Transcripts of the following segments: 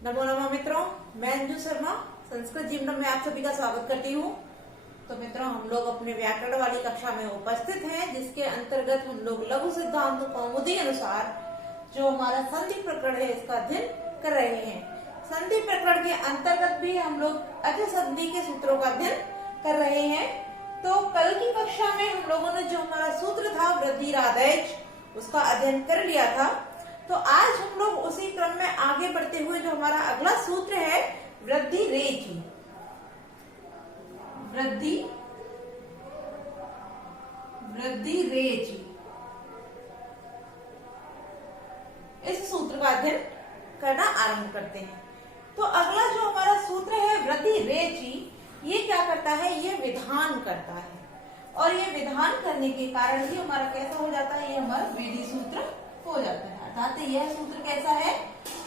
नमो नमः मित्रों, मैं अंजू शर्मा संस्कृत जीवन में आप सभी का स्वागत करती हूँ। तो मित्रों, हम लोग अपने व्याकरण वाली कक्षा में उपस्थित हैं, जिसके अंतर्गत हम लोग लघु सिद्धांत कौमुदी अनुसार जो हमारा संधि प्रकरण है इसका अध्ययन कर रहे हैं। संधि प्रकरण के अंतर्गत भी हम लोग अच संधि के सूत्रों का अध्ययन कर रहे हैं। तो कल की कक्षा में हम लोगों ने जो हमारा सूत्र था वृद्धि राधेच, उसका अध्ययन कर लिया था। तो आज हम लोग उसी क्रम में आगे बढ़ते हुए जो हमारा अगला सूत्र है वृद्धि रेची, वृद्धि रेची, इस सूत्र का अध्ययन करना आरंभ करते हैं। तो अगला जो हमारा सूत्र है वृद्धि रेची, ये क्या करता है? ये विधान करता है, और ये विधान करने के कारण ही हमारा कैसा हो जाता है? ये हमारा विधि सूत्र हो जाता है। अर्थात यह सूत्र कैसा है?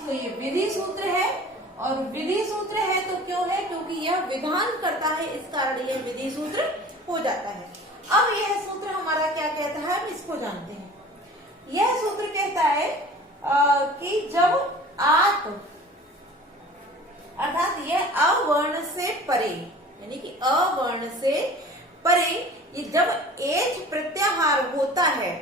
तो ये विधि सूत्र है, और विधि सूत्र है तो क्यों है? क्योंकि यह विधान करता है, इस कारण यह विधि सूत्र हो जाता है। अब यह सूत्र हमारा क्या कहता है, हम इसको जानते हैं। यह सूत्र कहता है कि जब आप, अर्थात यह अवर्ण से परे, यानी कि अवर्ण से परे ये जब एच प्रत्याहार होता है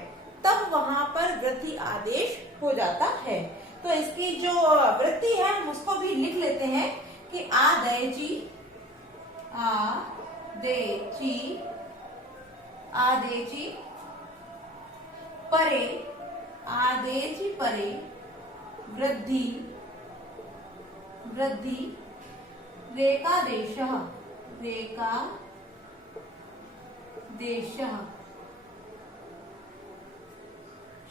तब वहां पर वृद्धि आदेश हो जाता है। तो इसकी जो वृद्धि है हम उसको भी लिख लेते हैं कि आदेची, आदेची परे, आदेची परे वृद्धि, वृद्धि रेकादेशः, रेकादेशः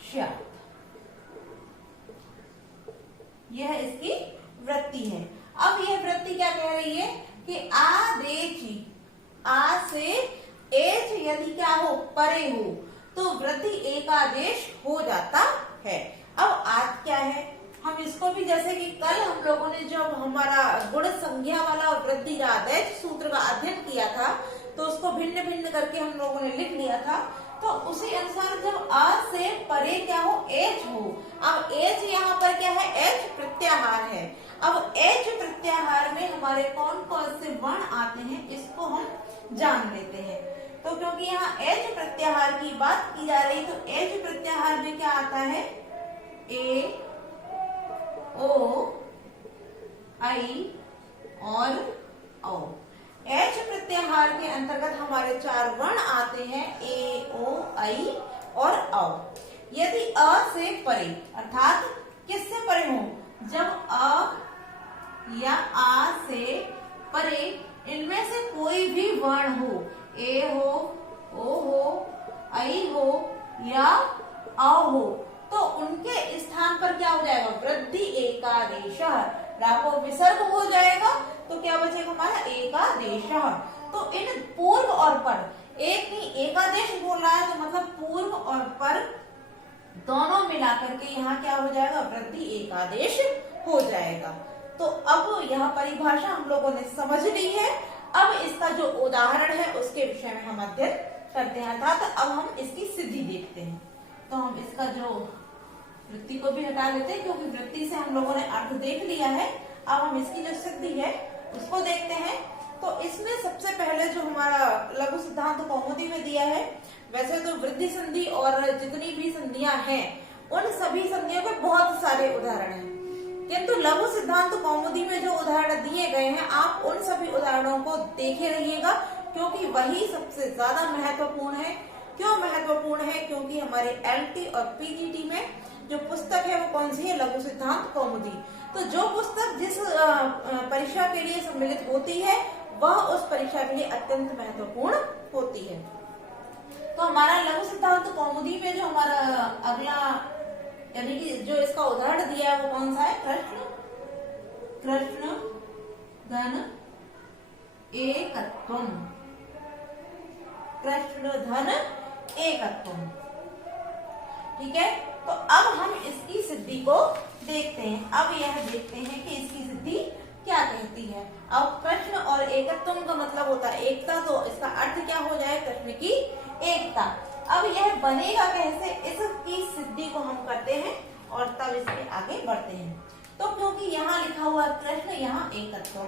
स्यात्। यह इसकी वृत्ति है। अब यह वृत्ति क्या कह रही है कि आदेची, आ से एच यदि क्या हो? परे हो, तो वृद्धि एकादेश हो जाता है। अब आज क्या है, हम इसको भी जैसे कि कल हम लोगों ने जब हमारा गुण संज्ञा वाला वृद्धि राधेच सूत्र का अध्ययन किया था तो उसको भिन्न भिन्न करके हम लोगों ने लिख लिया था। तो उसी अनुसार जब आ से परे क्या हो? एच हो। अब एच यहाँ पर क्या है? एच प्रत्याहार है। अब एच प्रत्याहार में हमारे कौन कौन से वर्ण आते हैं इसको हम जान लेते हैं। तो क्योंकि यहाँ एच प्रत्याहार की बात की जा रही, तो एच प्रत्याहार में क्या आता है? ए, ओ, आई और औ। एच प्रत्याहार के अंतर्गत हमारे चार वर्ण आते हैं, ए, ओ, आई और औ। यदि अ से परे, अर्थात किससे परे हो? जब अ या आ से परे इनमें से कोई भी वर्ण हो, ए हो, ओ हो, आई हो या औ हो, तो उनके स्थान पर क्या हो जाएगा? वृद्धि एकादेशः, राको विसर्ग हो जाएगा, तो क्या बचेगा हमारा? एकादेशः। तो इन पूर्व और पर, एक ही एकादेश बोल रहा है तो मतलब पूर्व और पर दोनों मिलाकर के यहाँ क्या हो जाएगा? वृद्धि एकादेश हो जाएगा। तो अब यह परिभाषा हम लोगों ने समझ ली है। अब इसका जो उदाहरण है उसके विषय में हम अध्ययन करते हैं, अर्थात अब हम इसकी सिद्धि देखते हैं। तो हम इसका जो वृत्ति को भी हटा लेते हैं, क्योंकि वृत्ति से हम लोगों ने अर्थ देख लिया है। अब हम इसकी जो सिद्धि है उसको देखते हैं। तो इसमें सबसे पहले जो हमारा लघु सिद्धांत कौमुदी में दिया है, वैसे तो वृद्धि संधि और जितनी भी संधियां हैं उन सभी संधियों के बहुत सारे उदाहरण हैं, किंतु लघु सिद्धांत कौमुदी में जो उदाहरण दिए गए हैं आप उन सभी उदाहरणों को देखे रहिएगा, क्योंकि वही सबसे ज्यादा महत्वपूर्ण है। क्यों महत्वपूर्ण है? क्योंकि हमारे एलटी और पीजीटी में जो पुस्तक है वो कौन सी है? लघु सिद्धांत कौमुदी। तो जो पुस्तक जिस परीक्षा के लिए सम्मिलित होती है वह उस परीक्षा के लिए अत्यंत महत्वपूर्ण होती है। तो हमारा लघु सिद्धांत कौमुदी में जो हमारा अगला, यानी कि जो इसका उदाहरण दिया है वो कौन सा है? कृष्ण धन एकत्वम, कृष्ण धन एकत्वम। ठीक है, तो अब हम इसकी सिद्धि को देखते हैं। अब यह देखते हैं कि इसकी सिद्धि क्या कहती है। अब कृष्ण और एकत्वम का मतलब होता है एकता, तो इसका अर्थ क्या हो जाए? कृष्ण की एकता। अब यह बनेगा कैसे, इसकी सिद्धि को हम करते हैं और तब इसके आगे बढ़ते हैं। तो क्योंकि यहाँ लिखा हुआ कृष्ण, यहाँ एकत्व,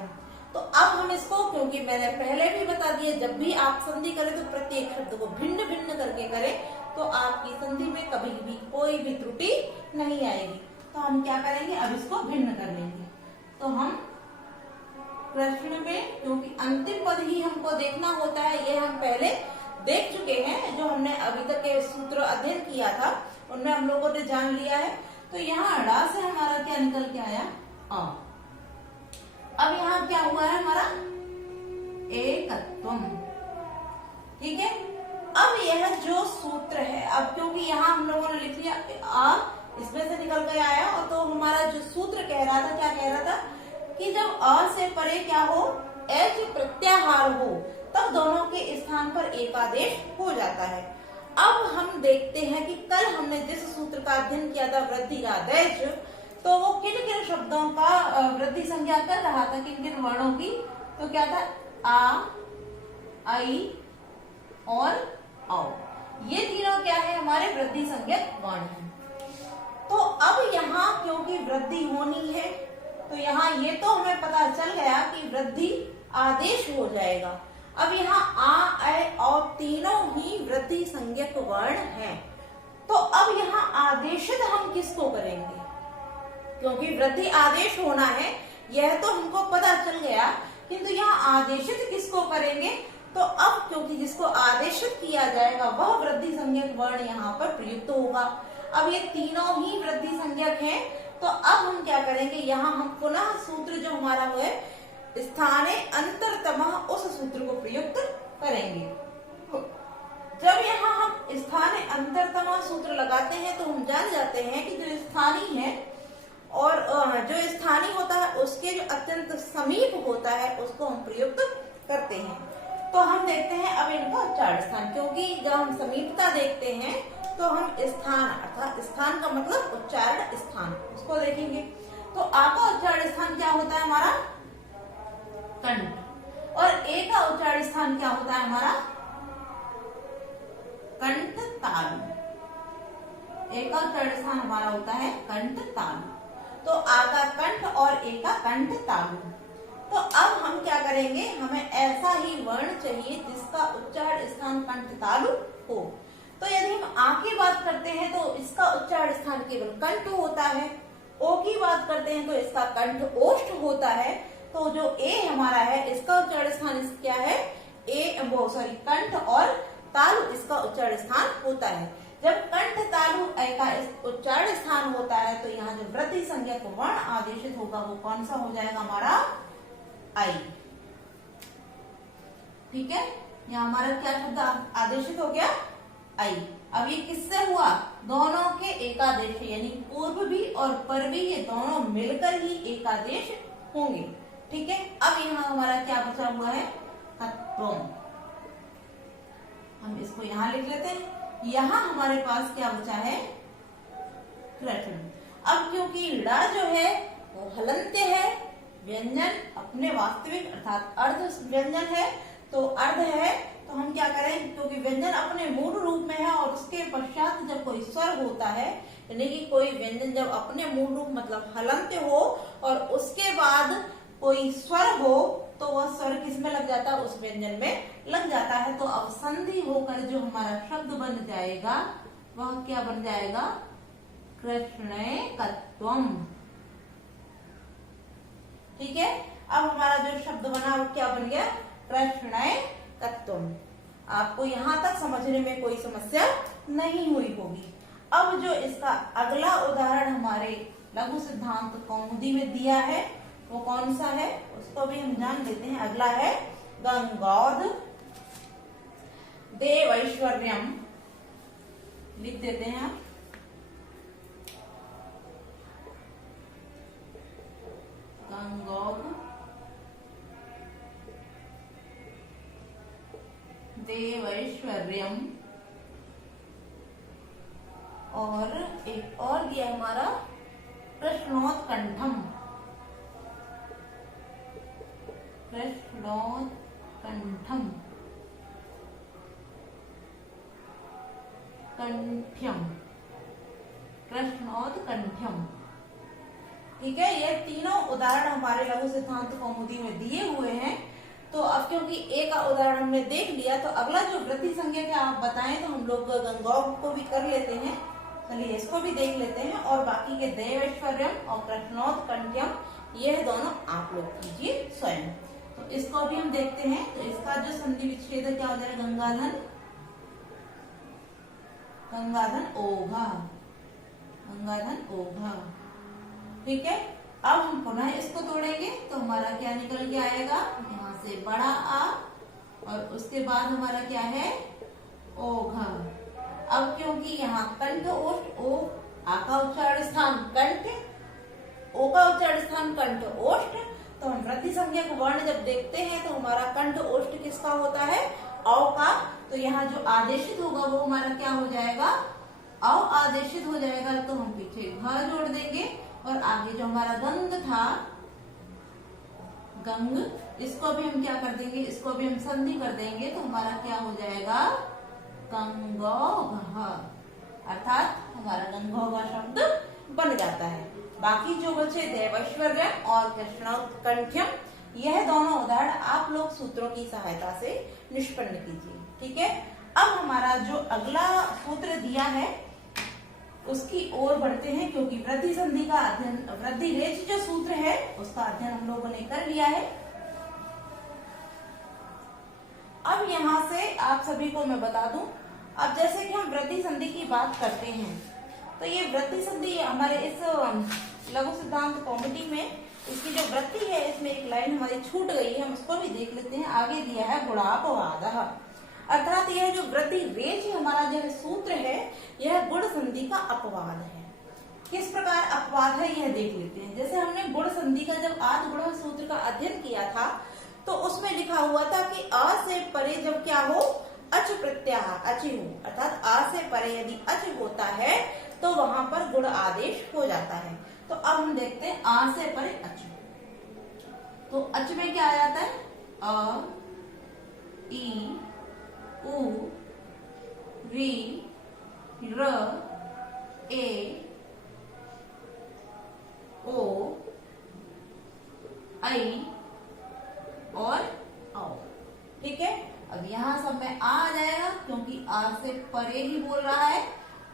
तो अब हम इसको, क्योंकि मैंने पहले भी बता दिया, जब भी आप संधि करें तो प्रत्येक शब्द को भिन्न भिन्न करके करें, तो आपकी संधि में कभी भी कोई भी त्रुटि नहीं आएगी। तो हम क्या करेंगे, अब इसको भिन्न कर लेंगे। तो हम कृष्ण में, क्योंकि अंतिम पद ही हमको देखना होता है, ये हम पहले देख चुके हैं, जो हमने अभी तक के सूत्र अध्ययन किया था उनमें हम लोगों ने जान लिया है। तो यहाँ ड़ा से हमारा क्या निकल के आया, आ। अब यहाँ क्या हुआ है हमारा, एकत्वम, ठीक है। अब यह जो सूत्र है, अब क्योंकि यहाँ हम लोगों ने लिख लिया आ, इसमें से निकल के आया, और तो हमारा जो सूत्र कह रहा था, क्या कह रहा था कि जब अ से परे क्या हो, एच प्रत्याहार हो, तब दोनों के स्थान पर एकादेश हो जाता है। अब हम देखते हैं कि कल हमने जिस सूत्र का अध्ययन किया था वृद्धिरादेश, तो वो किन किन शब्दों का वृद्धि संज्ञा कर रहा था, किन किन वर्णों की, तो क्या था, आ, आई और औ, ये तीनों क्या है, हमारे वृद्धि संज्ञक वर्ण हैं। तो अब यहाँ क्योंकि वृद्धि होनी है, तो यहाँ ये तो हमें पता चल गया कि वृद्धि आदेश हो जाएगा। अब यहाँ आ, ऐ, औ तीनों ही वृद्धि संज्ञक वर्ण हैं। तो अब यहाँ आदेशित हम किसको करेंगे, क्योंकि वृद्धि आदेश होना है, यह तो हमको पता चल गया, किंतु यहाँ आदेशित किसको करेंगे, तो अब क्योंकि जिसको आदेशित किया जाएगा वह वृद्धि संज्ञक वर्ण यहाँ पर प्रयुक्त होगा। अब ये तीनों ही वृद्धि संज्ञक हैं, तो अब हम क्या करेंगे, यहाँ हम पुनः सूत्र जो हमारा है स्थाने अंतरतमः, उस सूत्र को प्रयुक्त करेंगे। जब यहाँ हम स्थाने अंतरतमः सूत्र लगाते हैं, तो हम जान जाते हैं कि जो स्थानीय है और जो स्थानीय होता है उसके जो अत्यंत समीप होता है उसको हम प्रयुक्त करते हैं। तो हम देखते हैं अब इनका उच्चारण स्थान, क्योंकि जब हम समीपता देखते हैं तो हम स्थान, अर्थात स्थान का मतलब उच्चारण स्थान, उसको देखेंगे। तो आ का उच्चारण स्थान क्या होता है हमारा, कंठ, और ए का उच्चारण स्थान क्या होता है हमारा, कंठ तालु। ए का उच्चारण स्थान हमारा होता है कंठ तालु। तो आ का कंठ और ए का कंठ तालु। तो अब हम क्या करेंगे, हमें ऐसा ही वर्ण चाहिए जिसका उच्चारण स्थान कंठ तालु हो। तो यदि हम आ की बात करते हैं तो इसका उच्चारण स्थान केवल कंठ होता है, ओ की बात करते हैं तो इसका कंठ ओष्ठ होता है। तो जो ए हमारा है इसका उच्चारण स्थान क्या है, कंठ, और तालु इसका उच्चारण स्थान होता है। जब कंठ तालु ए का उच्चारण स्थान होता है तो यहाँ जो वृद्धि संज्ञक वर्ण आदेशित होगा वो कौन सा हो जाएगा हमारा, आई। ठीक है, यहाँ हमारा क्या शब्द आदेशित हो गया, आई। अब ये किससे हुआ, दोनों के एकादेश, यानी पूर्व भी और पर भी, ये दोनों मिलकर ही एकादेश होंगे। ठीक है, अब यहाँ हमारा क्या बचा हुआ है, तत्वम। हम इसको यहाँ लिख लेते हैं। यहाँ हमारे पास क्या बचा है, कृष्ण। अब क्योंकि ड़ा जो है वो हलंत्य है, व्यंजन अपने वास्तविक अर्थात अर्ध व्यंजन है, तो अर्ध है, तो हम क्या करें, क्योंकि व्यंजन अपने मूल रूप में है और उसके पश्चात जब कोई स्वर होता है, यानी कि कोई व्यंजन जब अपने मूल रूप मतलब हलंत्य हो और उसके बाद कोई स्वर हो, तो वह स्वर किसमें लग जाता है, उस व्यंजन में लग जाता है। तो अब संधि होकर जो हमारा शब्द बन जाएगा वह क्या बन जाएगा, कृष्णेकत्वम। ठीक है, अब हमारा जो शब्द बना वो क्या बन गया, कृष्णेकत्वम। आपको यहाँ तक समझने में कोई समस्या नहीं हुई होगी। अब जो इसका अगला उदाहरण हमारे लघु सिद्धांत कौमुदी में दिया है वो कौन सा है, उसको भी हम जान लेते हैं। अगला है गंगौध देवैश्वर्यम, लिख देते हैं आप। गंगौध देवैश्वर्यम, और एक और दिया हमारा कृष्णोत्कंठम। कृष्णोत्कंठम, कंठ्यम, कृष्णोत्कंठ्यम। ठीक है, ये तीनों उदाहरण हमारे लघु सिद्धांत कौमुदी में दिए हुए हैं। तो अब क्योंकि एक उदाहरण हमने देख लिया, तो अगला जो वृद्धि संज्ञा के आप बताएं तो हम लोग गंगौर को भी कर लेते हैं। चलिए इसको भी देख लेते हैं, और बाकी के देवैश्वर्यम और कृष्णोत्कंठ्यम यह दोनों आप लोग कीजिए स्वयं। तो इसको भी हम देखते हैं। तो इसका जो संधि विच्छेद क्या हो जाएगा, गंगाधन गंगाधन ओघा, गंगाधन ओघा। ठीक है, अब हम पुनः इसको तोड़ेंगे तो हमारा क्या निकल के आएगा, यहाँ से बड़ा आ और उसके बाद हमारा क्या है, ओघा। अब क्योंकि यहाँ कंठ ओष्ठ, ओ आ का उच्चारण स्थान कंठ, ओ का उच्चारण स्थान कंठ ओष्ठ, तो हम वृद्धि संज्ञा को वर्ण जब देखते हैं तो हमारा कंठ ओष्ठ किसका होता है, औ का। तो यहाँ जो आदेशित होगा वो हमारा क्या हो जाएगा, औ आदेशित हो जाएगा। तो हम पीछे घ जोड़ देंगे, और आगे जो हमारा गंग था, गंग, इसको भी हम क्या कर देंगे, इसको भी हम संधि कर देंगे। तो हमारा क्या हो जाएगा, गंगौघ, अर्थात हमारा गंगौघ शब्द बन जाता है। बाकी जो बचे देवैश्वर्यम और कृष्णोत्कंठ्यम, यह दोनों उदाहरण आप लोग सूत्रों की सहायता से निष्पन्न कीजिए। ठीक है, अब हमारा जो अगला सूत्र दिया है उसकी ओर बढ़ते हैं, क्योंकि वृद्धि संधि का अध्ययन, वृद्धि रेच जो सूत्र है उसका अध्ययन हम लोगों ने कर लिया है। अब यहाँ से आप सभी को मैं बता दूं, अब जैसे कि हम वृद्धि संधि की बात करते हैं, तो ये वृद्धि संधि हमारे इस लघु सिद्धांत कौमुदी में इसकी जो वृद्धि है, इसमें एक लाइन हमारी छूट गई है, हम उसको भी देख लेते हैं। आगे दिया है गुणापवादः, अर्थात यह जो वृद्धि रेच हमारा जो सूत्र है, यह गुण संधि का अपवाद है। किस प्रकार अपवाद है यह देख लेते हैं। जैसे हमने गुण संधि का जब आदि गुण सूत्र का अध्ययन किया था, तो उसमें लिखा हुआ था कि अ से परे जब क्या हो, अच प्रत्याह अच हो, अर्थात आ से परे यदि अच होता है तो वहां पर गुण आदेश हो जाता है। तो अब हम देखते हैं आ से परे अच, तो अच में क्या आ जाता है, अ ई उ री र ए ओ आई और औ। ठीक है, अब यहाँ सब में आ जाएगा, क्योंकि आ से परे ही बोल रहा है।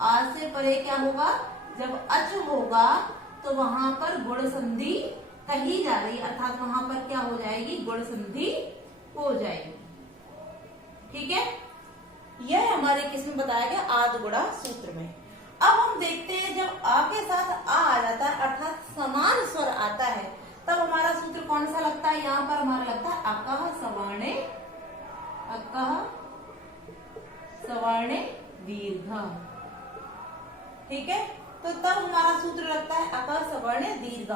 आ से परे क्या होगा, जब अच होगा तो वहां पर गुण संधि कही जा रही, अर्थात वहां पर क्या हो जाएगी, गुण संधि हो जाएगी। ठीक है, यह हमारे किसमें बताया गया, आदि गुणा सूत्र में। अब हम देखते हैं जब आ के साथ आ जाता है, अर्थात समान स्वर आता है, तब हमारा सूत्र कौन सा लगता है, यहाँ पर हमारा लगता है अकह सवर्णे, अकह सवर्णे दीर्घ। ठीक है, तो तब हमारा सूत्र लगता है अकह सवर्णे दीर्घ।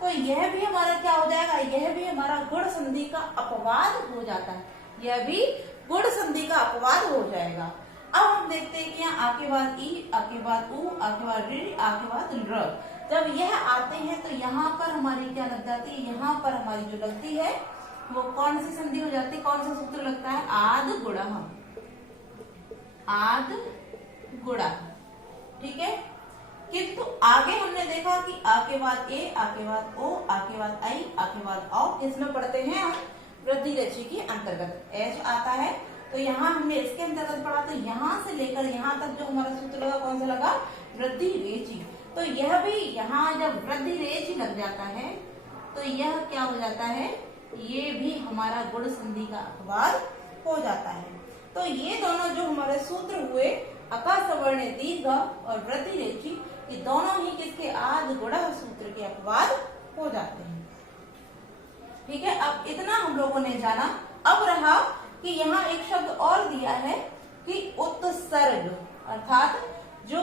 तो यह भी हमारा क्या हो जाएगा, यह भी हमारा गुण संधि का अपवाद हो जाता है, यह भी गुण संधि का अपवाद हो जाएगा। अब हम देखते हैं कि यहाँ आ के बाद ई, आ के बाद उ, आ के बाद ऋ, आ के बाद र, जब यह आते हैं तो यहाँ पर हमारी क्या लग जाती है, यहाँ पर हमारी जो लगती है वो कौन सी संधि हो जाती है, कौन सा सूत्र लगता है, आद गुणः, आद गुणः। ठीक है, किंतु आगे हमने देखा कि आ के बाद ए, आ के बाद ओ, आ के बाद आई, आ के बाद औ, किसमें पढ़ते हैं हम, वृद्धि रेचि के अंतर्गत एच आता है। तो यहाँ हमने इसके अंतर्गत पढ़ा, तो यहाँ से लेकर यहाँ तक जो हमारा सूत्र लगा, कौन सा लगा, वृद्धि रेचि। तो यह भी यहाँ जब वृद्धि रेचि लग जाता है तो यह क्या हो जाता है, ये भी हमारा गुण संधि का अपवाद हो जाता है। तो ये दोनों जो हमारे सूत्र हुए, अका सवर्ण दीर्घ और वृद्धि रेचि, ये दोनों ही किसके, आदि गुण सूत्र के अपवाद हो जाते हैं। ठीक है, अब इतना हम लोगों ने जाना। अब रहा कि यहाँ एक शब्द और दिया है कि उत्सर्ग, अर्थात जो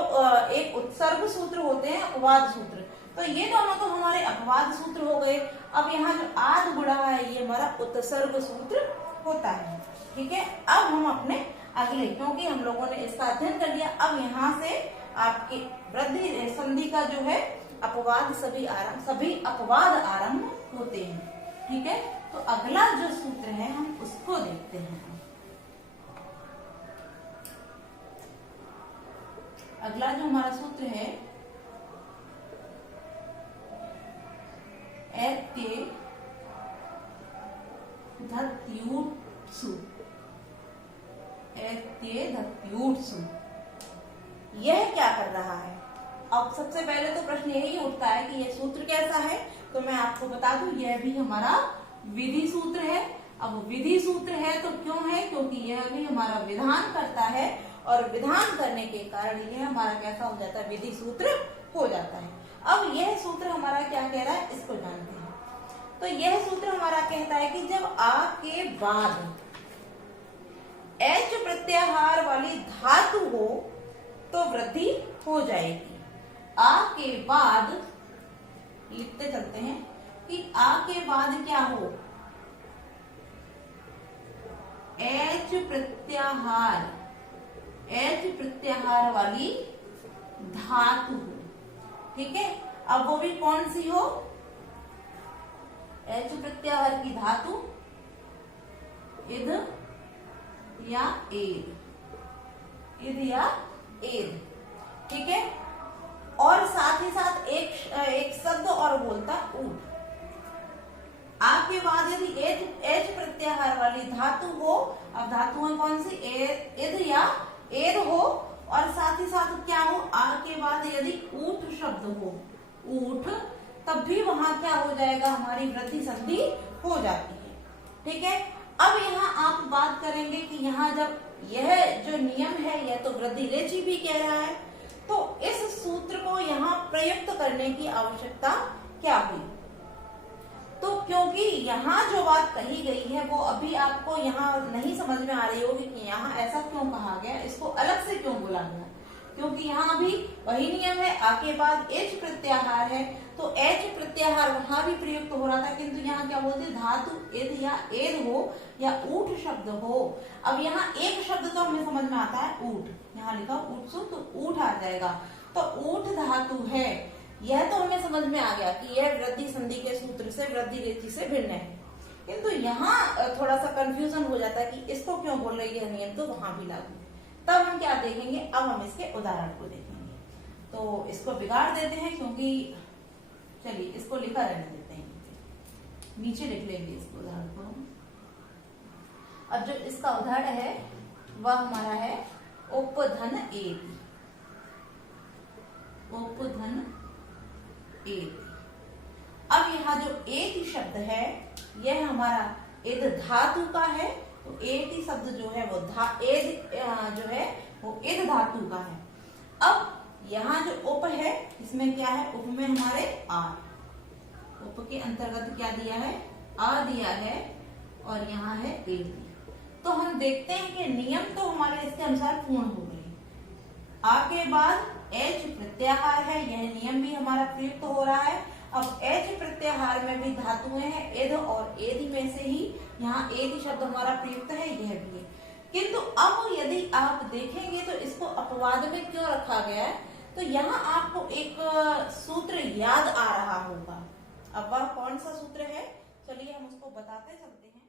एक उत्सर्ग सूत्र होते हैं, अपवाद सूत्र, तो ये दोनों तो हमारे अपवाद सूत्र हो गए। अब यहाँ जो आदि गुणा है ये हमारा उत्सर्ग सूत्र होता है। ठीक है, अब हम अपने अगले, क्योंकि हम लोगों ने इसका अध्ययन कर लिया, अब यहाँ से आपके वृद्धि संधि का जो है अपवाद सभी अपवाद आरंभ होते हैं। ठीक है, तो अगला जो सूत्र है हम उसको देखते हैं। अगला जो हमारा सूत्र है एत्ये धत्यूत्सु, एत्ये धत्यूत्सु। यह क्या कर रहा है? अब सबसे पहले तो प्रश्न यही उठता है कि यह सूत्र कैसा है। तो मैं आपको बता दूं, यह भी हमारा विधि सूत्र है। अब विधि सूत्र है तो क्यों है? क्योंकि यह भी हमारा विधान करता है, और विधान करने के कारण यह हमारा कैसा हो जाता है? विधि सूत्र हो जाता है। अब यह सूत्र हमारा क्या कह रहा है, इसको जानते हैं। तो यह सूत्र हमारा कहता है कि जब आ के बाद एच प्रत्याहार वाली धातु हो तो वृद्धि हो जाएगी। आ के बाद लिखते चलते हैं कि आ के बाद क्या हो? एच प्रत्याहार, एच प्रत्याहार वाली धातु हो। ठीक है, अब वो भी कौन सी हो? एच प्रत्याहार की धातु इध या एद, इध या एद। ठीक है, और साथ ही साथ एक शब्द और बोलता ऊठ। आ के बाद यदि एच प्रत्याहार वाली धातु हो, अब धातु है कौन सी? इध या एद हो, और साथ ही साथ क्या हो? आ के बाद यदि ऊठ शब्द हो, ऊठ, तब भी वहां क्या हो जाएगा? हमारी वृद्धि संधि हो जाती है। ठीक है, अब यहाँ आप बात करेंगे कि यहाँ जब यह जो नियम है, यह तो वृद्धि रेचि भी कह रहा है, तो इस सूत्र को यहाँ प्रयुक्त करने की आवश्यकता क्या हुई? तो क्योंकि यहाँ जो बात कही गई है वो अभी आपको यहाँ नहीं समझ में आ रही होगी कि यहाँ ऐसा क्यों कहा गया, इसको अलग से क्यों बोला गया। क्योंकि यहाँ भी वही नियम है, आ के बाद एच प्रत्याहार है, तो एच प्रत्याहार वहां भी प्रयुक्त हो रहा था, किंतु यहाँ क्या बोलते? धातु इध या एद हो या ऊठ शब्द हो। अब यहाँ एक शब्द तो हमें समझ में आता है, ऊठ। यहाँ लिखा ऊठ, तो ऊठ आ जाएगा। तो ऊठ धातु है, यह तो हमें समझ में आ गया कि यह वृद्धि संधि के सूत्र से, वृद्धि रेचि से भिन्न है। किंतु यहाँ थोड़ा सा कंफ्यूजन हो जाता है कि इसको क्यों बोल रही है नियम, तो वहां भी लागू। तब हम क्या देखेंगे? अब हम इसके उदाहरण को देखेंगे। तो इसको बिगाड़ देते हैं, क्योंकि चलिए इसको लिखा रहने देते हैं, नीचे लिख लेंगे इसको उदाहरण को। अब जो इसका उदाहरण है वह हमारा है उपधन एति, उपधन एति। अब यहाँ जो एति शब्द है यह हमारा एद धातु का है, तो एति शब्द जो है वो एद जो है वो एद धातु का है। अब यहाँ जो उप है इसमें क्या है? उप में हमारे आ, उप के अंतर्गत क्या दिया है? आ दिया है, और यहाँ है एति। तो हम देखते हैं कि नियम तो हमारे इसके अनुसार पूर्ण हो गए। आ के बाद एच प्रत्याहार है, यह नियम भी हमारा प्रयुक्त हो रहा है। अब एच प्रत्याहार में भी धातुएं हैं एध, और एधि में से ही यहाँ एधि शब्द हमारा प्रयुक्त है, यह भी है। किंतु अब यदि आप देखेंगे तो इसको अपवाद में क्यों रखा गया है? तो यहाँ आपको एक सूत्र याद आ रहा होगा। अब वह कौन सा सूत्र है? चलिए हम उसको बताते चलते हैं।